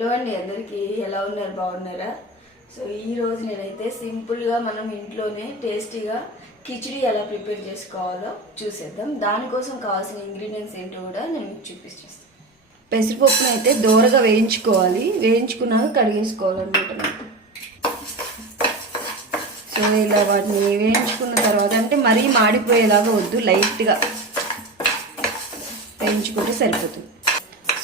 Hello అండి అందరికీ ఎలా ఉన్నారు బాగున్నారా? సో ఈ రోజు నేనైతే సింపుల్గా మనం ఇంట్లోనే టేస్టీగా కిచిడి ఎలా ప్రిపేర్ చేసుకోవాలో చూసేద్దాం. దానికోసం కావాల్సిన ఇంగ్రీడియంట్స్ ఏంటో కూడా నేను మీకు చూపిస్తాను. పెసరపప్పును అయితే దోరగా వేయించుకోవాలి. వేయించుకున్నాక కడిగేసుకోవాలన్నమాట సో ఇలా వాటిని వేయించుకున్న తర్వాత అంటే మరీ మాడిపోయేలాగా వద్దు లైట్గా వేయించుకుంటే సరిపోతుంది.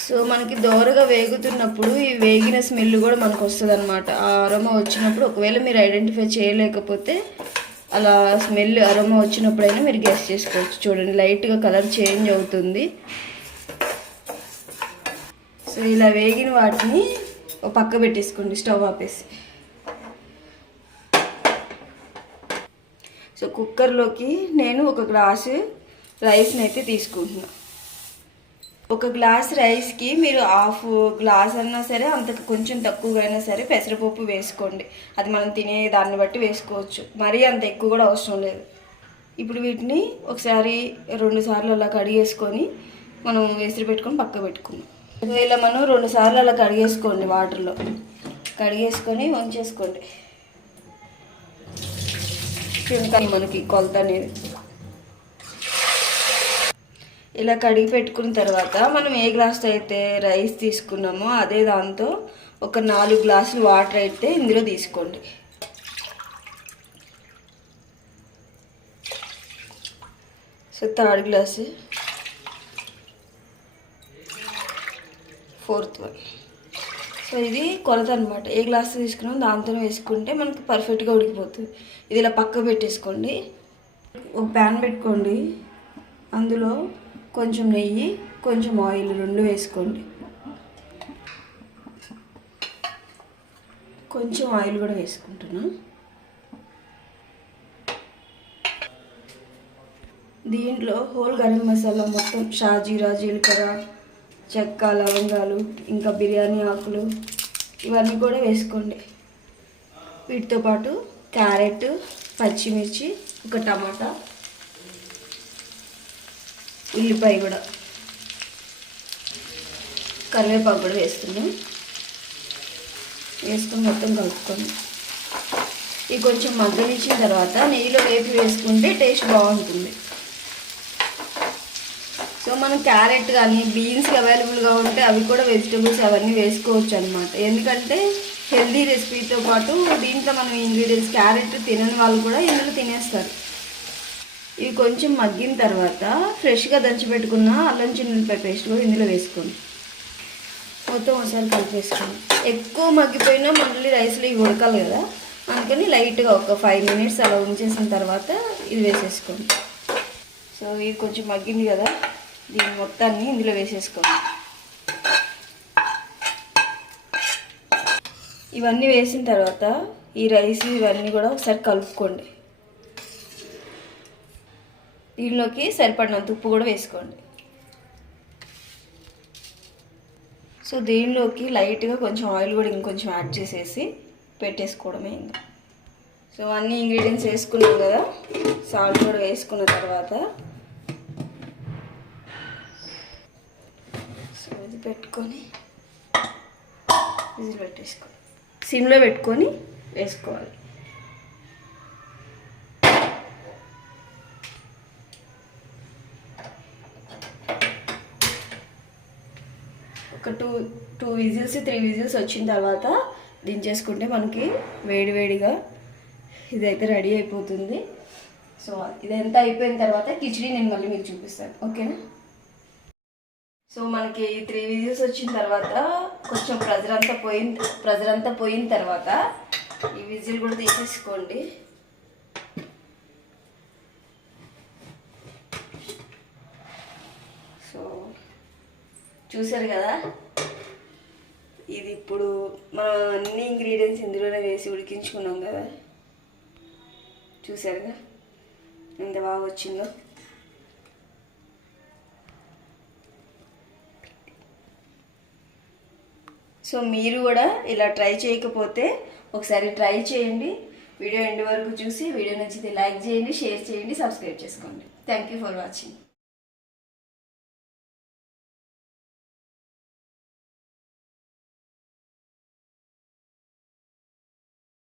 సో మనకి దోరగా వేగుతున్నప్పుడు ఈ వేగిన స్మెల్ కూడా మనకు వస్తుంది అనమాట ఆ అరోమా వచ్చినప్పుడు ఒకవేళ మీరు ఐడెంటిఫై చేయలేకపోతే అలా స్మెల్ అరోమా వచ్చినప్పుడైనా మీరు గెస్ చేసుకోవచ్చు. చూడండి లైట్గా కలర్ చేంజ్ అవుతుంది. సో ఇలా వేగిన వాటిని ఒక పక్క పెట్టేసుకోండి స్టవ్ ఆపేసి. సో కుక్కర్లోకి నేను ఒక గ్లాసు రైస్ని అయితే తీసుకుంటున్నాను ఒక గ్లాస్ రైస్కి మీరు హాఫ్ గ్లాస్ అన్నా సరే అంతకు కొంచెం తక్కువగా అయినా సరే పెసరపప్పు వేసుకోండి. అది మనం తినే దాన్ని బట్టి వేసుకోవచ్చు. మరీ అంత ఎక్కువ కూడా అవసరం లేదు. ఇప్పుడు వీటిని ఒకసారి రెండు సార్లు అలా కడిగేసుకొని మనం వేసిరి పెట్టుకొని పక్క పెట్టుకుందాం. ఇలా మనం రెండు సార్లు అలా కడిగేసుకోండి వాటర్లో. కడిగేసుకొని వంచేసుకోండి ఇంకా మనకి కొలత అనేది. ఇలా కడిగి పెట్టుకున్న తర్వాత మనం ఏ గ్లాస్తో అయితే రైస్ తీసుకున్నామో అదే దాంతో ఒక నాలుగు గ్లాసులు వాటర్ అయితే ఇందులో తీసుకోండి. So third glass. Fourth one. So ఇది కొలత అనమాట ఏ గ్లాస్ తీసుకున్నాం దాంతో వేసుకుంటే మనకి పర్ఫెక్ట్గా ఉడికిపోతుంది. ఇది ఇలా పక్క పెట్టేసుకోండి. ఒక ప్యాన్ పెట్టుకోండి. అందులో కొంచెం నెయ్యి కొంచెం ఆయిల్ రెండు వేసుకోండి. కొంచెం ఆయిల్ కూడా వేసుకుంటున్నా. దీంట్లో హోల్ గరం మసాలా మొత్తం షాజీరా జీలకర్ర చెక్క లవంగాలు ఇంకా బిర్యానీ ఆకులు ఇవన్నీ కూడా వేసుకోండి. వీటితో పాటు క్యారెట్ పచ్చిమిర్చి ఒక టమాటా ఉల్లిపాయ కూడా. కరివేపాకు కూడా వేస్తున్నాం. వేసుకొని మొత్తం కలుపుకొని. ఇది కొంచెం మగ్గనిచ్చిన తర్వాత నెయ్యిలో వేపి వేసుకుంటే టేస్ట్ బాగుంటుంది. సో మనం క్యారెట్ కానీ బీన్స్ అవైలబుల్గా ఉంటే అవి కూడా వెజిటబుల్స్ అవన్నీ వేసుకోవచ్చు అనమాట ఎందుకంటే హెల్దీ రెసిపీతో పాటు దీంట్లో మనం ఇంగ్రీడియంట్స్ క్యారెట్ తినని వాళ్ళు కూడా ఇందులో తినేస్తారు. ఇవి కొంచెం మగ్గిన తర్వాత ఫ్రెష్గా దంచిపెట్టుకున్న అల్లం చిన్నులపై పేస్ట్ కూడా ఇందులో వేసుకోండి. మొత్తం ఒకసారి కలిపేసుకోండి ఎక్కువ మగ్గిపోయినా మళ్ళీ రైస్లో ఇవి ఉడకాలి కదా. అందుకని లైట్గా ఒక ఫైవ్ మినిట్స్ అలా ఉంచేసిన తర్వాత ఇది వేసేసుకోండి. సో ఇది కొంచెం మగ్గింది కదా. దీని మొత్తాన్ని ఇందులో వేసేసుకోండి. ఇవన్నీ వేసిన తర్వాత ఈ రైస్ ఇవన్నీ కూడా ఒకసారి కలుపుకోండి. దీనిలోకి సరిపడినంత ఉప్పు కూడా వేసుకోండి. సో దీనిలోకి లైట్గా కొంచెం ఆయిల్ కూడా ఇంకొంచెం యాడ్ చేసేసి పెట్టేసుకోవడమే ఇంకా. సో అన్ని ఇంగ్రీడియంట్స్ వేసుకున్నాం కదా సాల్ట్ కూడా వేసుకున్న తర్వాత. సో ఇది పెట్టుకొని ఇది పెట్టేసుకోవాలి సిమ్లో పెట్టుకొని వేసుకోవాలి. ఒక two two whistles three whistles వచ్చిన తర్వాత దించేసుకుంటే మనకి వేడివేడిగా ఇదైతే రెడీ అయిపోతుంది. సో ఇదంతా అయిపోయిన తర్వాత కిచిడి నేను మళ్ళీ మీకు చూపిస్తాను. ఓకేనా? సో మనకి త్రీ విజిల్స్ వచ్చిన తర్వాత కొంచెం ప్రెజర్ అంతా పోయిన ప్రెజర్ అంతా పోయిన తర్వాత ఈ విజిల్ కూడా తీసేసుకోండి. సో చూసారు కదా? ఇది ఇప్పుడు మనం అన్ని ఇంగ్రీడియంట్స్ ఇందులోనే వేసి ఉడికించుకున్నాం కదా? చూసారుగా ఎంత బాగా వచ్చిందో? సో మీరు కూడా ఇలా ట్రై చేయకపోతే ఒకసారి ట్రై చేయండి. వీడియో ఎండ్ వరకు చూసి వీడియో నచ్చితే లైక్ చేయండి షేర్ చేయండి సబ్స్క్రైబ్ చేసుకోండి. Thank you for watching